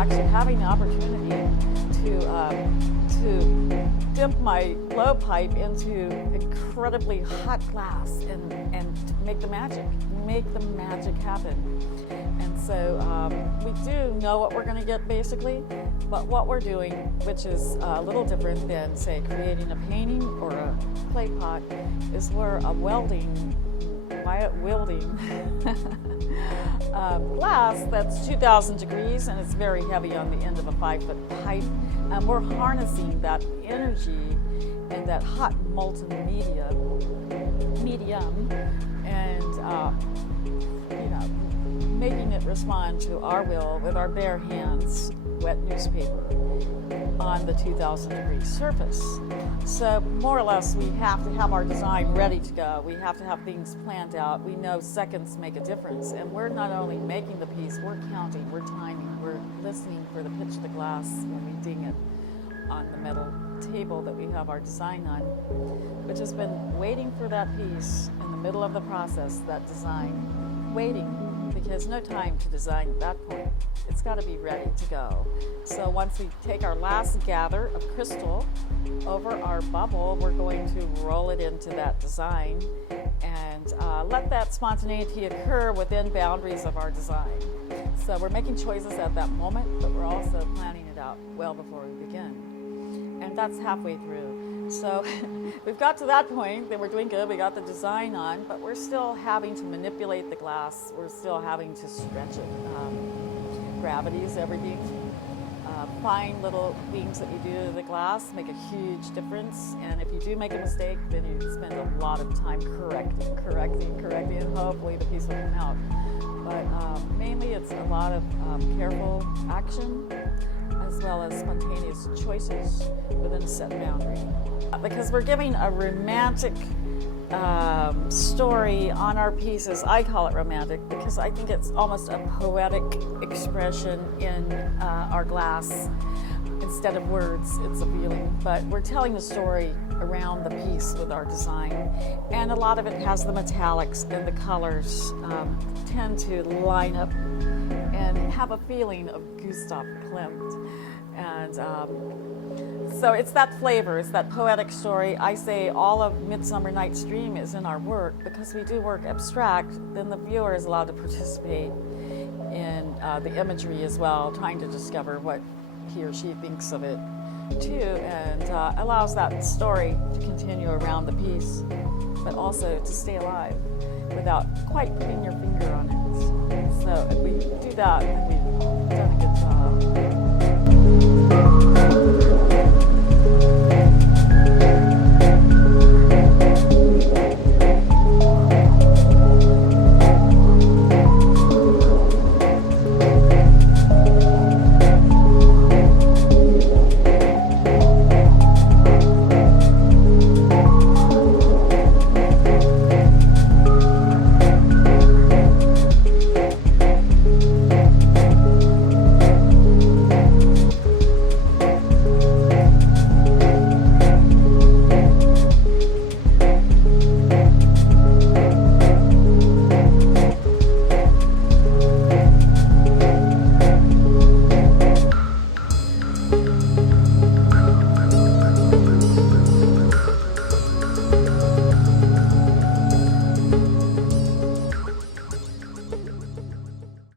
actually having the opportunity to dip my blowpipe into incredibly hot glass and make the magic happen. And so we do know what we're going to get basically, but what we're doing, which is a little different than, say, creating a painting or a clay pot, is we're wielding glass that's 2,000 degrees and it's very heavy on the end of a 5-foot pipe. And we're harnessing that energy and that hot molten medium and making it respond to our will with our bare hands, wet newspaper, on the 2,000 degree surface. So more or less we have to have our design ready to go. We have to have things planned out. We know seconds make a difference, and we're not only making the piece, we're counting, we're timing, we're listening for the pitch of the glass when we ding it on the metal table that we have our design on, which has been waiting for that piece in the middle of the process, that design, waiting, because no time to design at that point. It's got to be ready to go. So once we take our last gather of crystal over our bubble, we're going to roll it into that design and let that spontaneity occur within boundaries of our design. So we're making choices at that moment, but we're also planning it out well before we begin. And that's halfway through. So we've got to that point, then we're doing good, we got the design on, but we're still having to manipulate the glass, we're still having to stretch it. Gravity is everything. Fine little things that you do to the glass make a huge difference, and if you do make a mistake, then you spend a lot of time correcting, and hopefully the piece will come out. But mainly it's a lot of careful action, as well as spontaneous choices within a set boundary. Because we're giving a romantic story on our pieces. I call it romantic because I think it's almost a poetic expression in our glass. Instead of words, it's a feeling. But we're telling the story around the piece with our design. And a lot of it has the metallics, and the colors tend to line up and have a feeling of Gustav Klimt. And so it's that flavor, it's that poetic story. I say all of Midsummer Night's Dream is in our work because we do work abstract, then the viewer is allowed to participate in the imagery as well, trying to discover what he or she thinks of it too, and allows that story to continue around the piece, but also to stay alive without quite putting your finger on it. So if we do that, then we